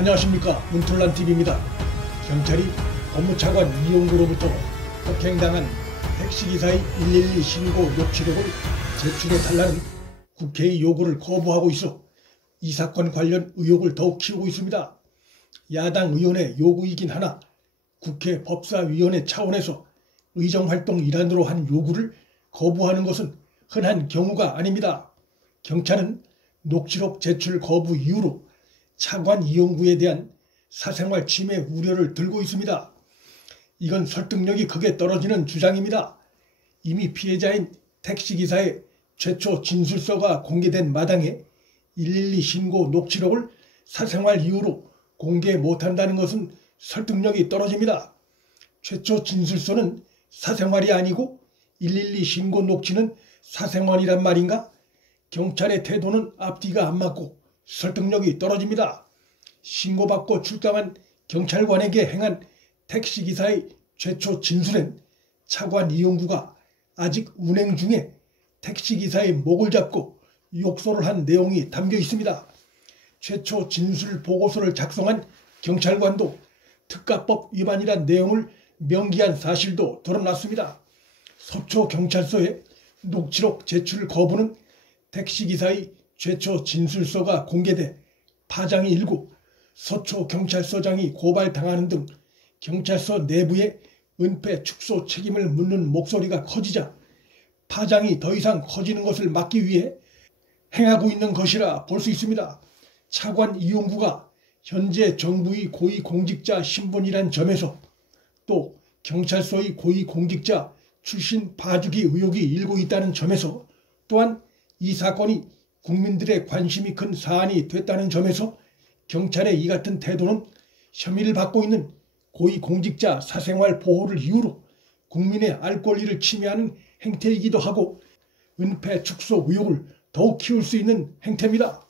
안녕하십니까, 문툴란TV입니다. 경찰이 법무차관 이용구로부터 폭행당한 택시기사의 112 신고 녹취록을 제출해달라는 국회의 요구를 거부하고 있어 이 사건 관련 의혹을 더욱 키우고 있습니다. 야당 의원의 요구이긴 하나 국회 법사위원회 차원에서 의정활동 일환으로 한 요구를 거부하는 것은 흔한 경우가 아닙니다. 경찰은 녹취록 제출 거부 이유로 차관 이용구에 대한 사생활 침해 우려를 들고 있습니다. 이건 설득력이 극에 떨어지는 주장입니다. 이미 피해자인 택시기사의 최초 진술서가 공개된 마당에 112 신고 녹취록을 사생활 이유로 공개 못한다는 것은 설득력이 떨어집니다. 최초 진술서는 사생활이 아니고 112 신고 녹취는 사생활이란 말인가? 경찰의 태도는 앞뒤가 안 맞고 설득력이 떨어집니다. 신고받고 출동한 경찰관에게 행한 택시기사의 최초 진술엔 차관 이용구가 아직 운행 중에 택시기사의 목을 잡고 욕설을 한 내용이 담겨 있습니다. 최초 진술 보고서를 작성한 경찰관도 특가법 위반이란 내용을 명기한 사실도 드러났습니다. 서초경찰서에 녹취록 제출 거부는 택시기사의 최초 진술서가 공개돼 파장이 일고 서초경찰서장이 고발당하는 등 경찰서 내부에 은폐 축소 책임을 묻는 목소리가 커지자 파장이 더 이상 커지는 것을 막기 위해 행하고 있는 것이라 볼 수 있습니다. 차관 이용구가 현재 정부의 고위공직자 신분이란 점에서 또 경찰서의 고위공직자 출신 봐주기 의혹이 일고 있다는 점에서 또한 이 사건이 국민들의 관심이 큰 사안이 됐다는 점에서 경찰의 이 같은 태도는 혐의를 받고 있는 고위공직자 사생활 보호를 이유로 국민의 알 권리를 침해하는 행태이기도 하고 은폐 축소 의혹을 더욱 키울 수 있는 행태입니다.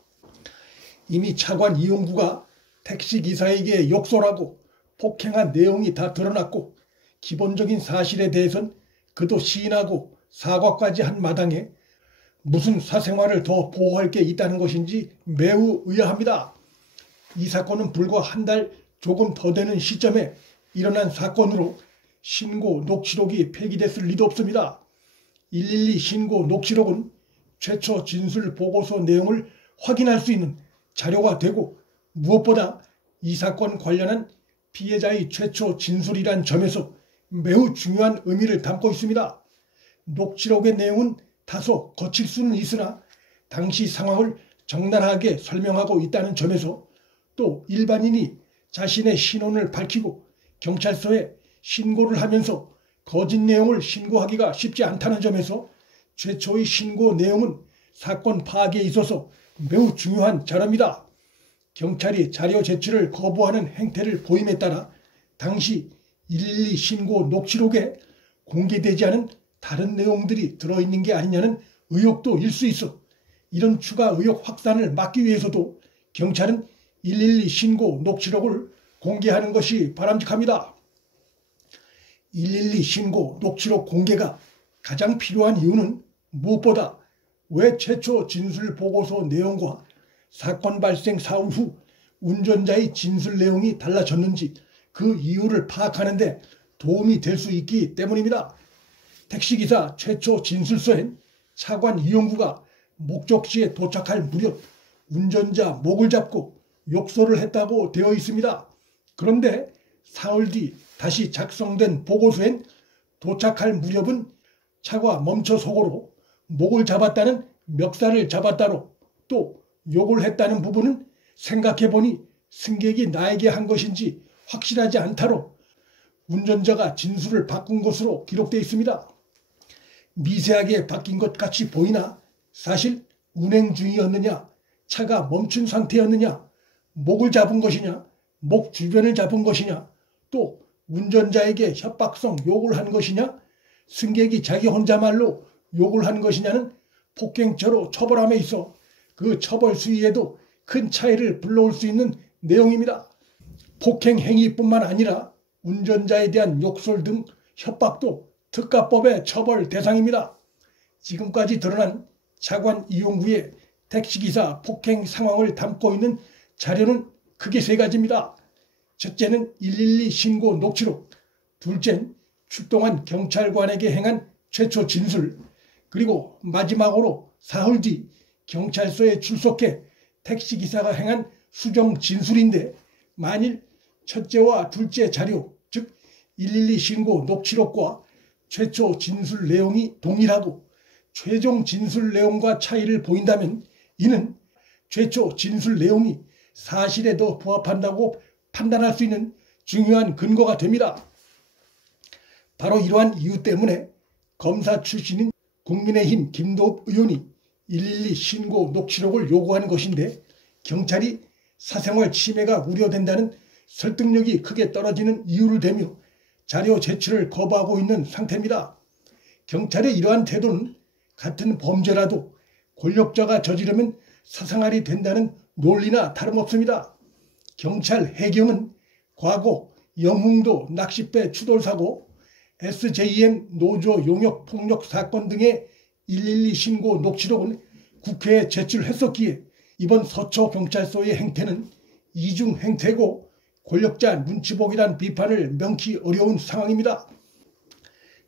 이미 차관 이용구가 택시기사에게 욕설하고 폭행한 내용이 다 드러났고 기본적인 사실에 대해선 그도 시인하고 사과까지 한 마당에 무슨 사생활을 더 보호할 게 있다는 것인지 매우 의아합니다. 이 사건은 불과 한 달 조금 더 되는 시점에 일어난 사건으로 신고 녹취록이 폐기됐을 리도 없습니다. 112 신고 녹취록은 최초 진술 보고서 내용을 확인할 수 있는 자료가 되고 무엇보다 이 사건 관련한 피해자의 최초 진술이란 점에서 매우 중요한 의미를 담고 있습니다. 녹취록의 내용은 다소 거칠 수는 있으나 당시 상황을 적나라하게 설명하고 있다는 점에서 또 일반인이 자신의 신원을 밝히고 경찰서에 신고를 하면서 거짓 내용을 신고하기가 쉽지 않다는 점에서 최초의 신고 내용은 사건 파악에 있어서 매우 중요한 자료입니다. 경찰이 자료 제출을 거부하는 행태를 보임에 따라 당시 112 신고 녹취록에 공개되지 않은 다른 내용들이 들어있는 게 아니냐는 의혹도 일 수 있어 이런 추가 의혹 확산을 막기 위해서도 경찰은 112 신고 녹취록을 공개하는 것이 바람직합니다. 112 신고 녹취록 공개가 가장 필요한 이유는 무엇보다 왜 최초 진술 보고서 내용과 사건 발생 사후 후 운전자의 진술 내용이 달라졌는지 그 이유를 파악하는 데 도움이 될 수 있기 때문입니다. 택시기사 최초 진술서엔 차관 이용구가 목적지에 도착할 무렵 운전자 목을 잡고 욕설을 했다고 되어 있습니다. 그런데 사흘 뒤 다시 작성된 보고서엔 도착할 무렵은 차가 멈춰서고로 목을 잡았다는 멱살을 잡았다로 또 욕을 했다는 부분은 생각해보니 승객이 나에게 한 것인지 확실하지 않다로 운전자가 진술을 바꾼 것으로 기록되어 있습니다. 미세하게 바뀐 것 같이 보이나 사실 운행 중이었느냐, 차가 멈춘 상태였느냐, 목을 잡은 것이냐, 목 주변을 잡은 것이냐, 또 운전자에게 협박성 욕을 한 것이냐, 승객이 자기 혼자 말로 욕을 한 것이냐는 폭행죄로 처벌함에 있어 그 처벌 수위에도 큰 차이를 불러올 수 있는 내용입니다. 폭행 행위뿐만 아니라 운전자에 대한 욕설 등 협박도 특가법의 처벌 대상입니다. 지금까지 드러난 차관 이용구의 택시기사 폭행 상황을 담고 있는 자료는 크게 세 가지입니다. 첫째는 112 신고 녹취록, 둘째는 출동한 경찰관에게 행한 최초 진술, 그리고 마지막으로 사흘 뒤 경찰서에 출석해 택시기사가 행한 수정 진술인데, 만일 첫째와 둘째 자료, 즉 112 신고 녹취록과 최초 진술 내용이 동일하고 최종 진술 내용과 차이를 보인다면 이는 최초 진술 내용이 사실에 더 부합한다고 판단할 수 있는 중요한 근거가 됩니다. 바로 이러한 이유 때문에 검사 출신인 국민의힘 김도읍 의원이 112 신고 녹취록을 요구한 것인데, 경찰이 사생활 침해가 우려된다는 설득력이 크게 떨어지는 이유를 대며 자료 제출을 거부하고 있는 상태입니다. 경찰의 이러한 태도는 같은 범죄라도 권력자가 저지르면 사생활이 된다는 논리나 다름없습니다. 경찰 해경은 과거 영흥도 낚싯배 추돌사고, SJM 노조 용역 폭력 사건 등의 112 신고 녹취록은 국회에 제출했었기에 이번 서초경찰서의 행태는 이중 행태고 권력자 눈치 보기란 비판을 명키 어려운 상황입니다.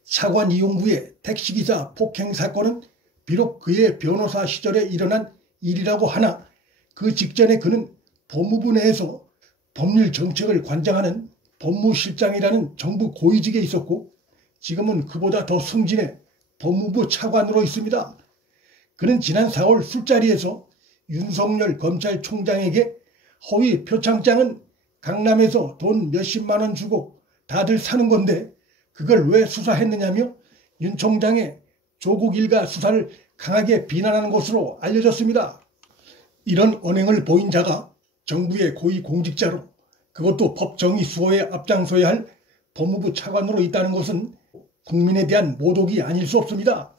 차관 이용구의 택시기사 폭행 사건은 비록 그의 변호사 시절에 일어난 일이라고 하나, 그 직전에 그는 법무부 내에서 법률 정책을 관장하는 법무실장이라는 정부 고위직에 있었고, 지금은 그보다 더 승진해 법무부 차관으로 있습니다. 그는 지난 4월 술자리에서 윤석열 검찰총장에게 허위 표창장은 강남에서 돈 몇십만 원 주고 다들 사는 건데 그걸 왜 수사했느냐며 윤 총장의 조국 일가 수사를 강하게 비난하는 것으로 알려졌습니다. 이런 언행을 보인 자가 정부의 고위공직자로, 그것도 법정의 수호에 앞장서야 할 법무부 차관으로 있다는 것은 국민에 대한 모독이 아닐 수 없습니다.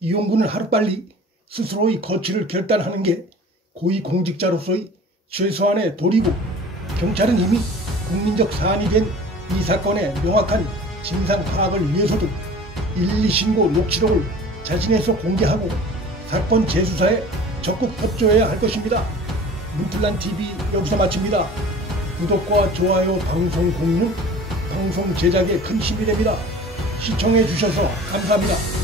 이용구는 하루빨리 스스로의 거취를 결단하는 게 고위공직자로서의 최소한의 도리고, 경찰은 이미 국민적 사안이 된 이 사건의 명확한 진상 파악을 위해서도 112 신고 녹취록을 자진해서 공개하고 사건 재수사에 적극 협조해야 할 것입니다. 문틀란TV 여기서 마칩니다. 구독과 좋아요, 방송 공유는 방송 제작에 큰 힘이 됩니다. 시청해 주셔서 감사합니다.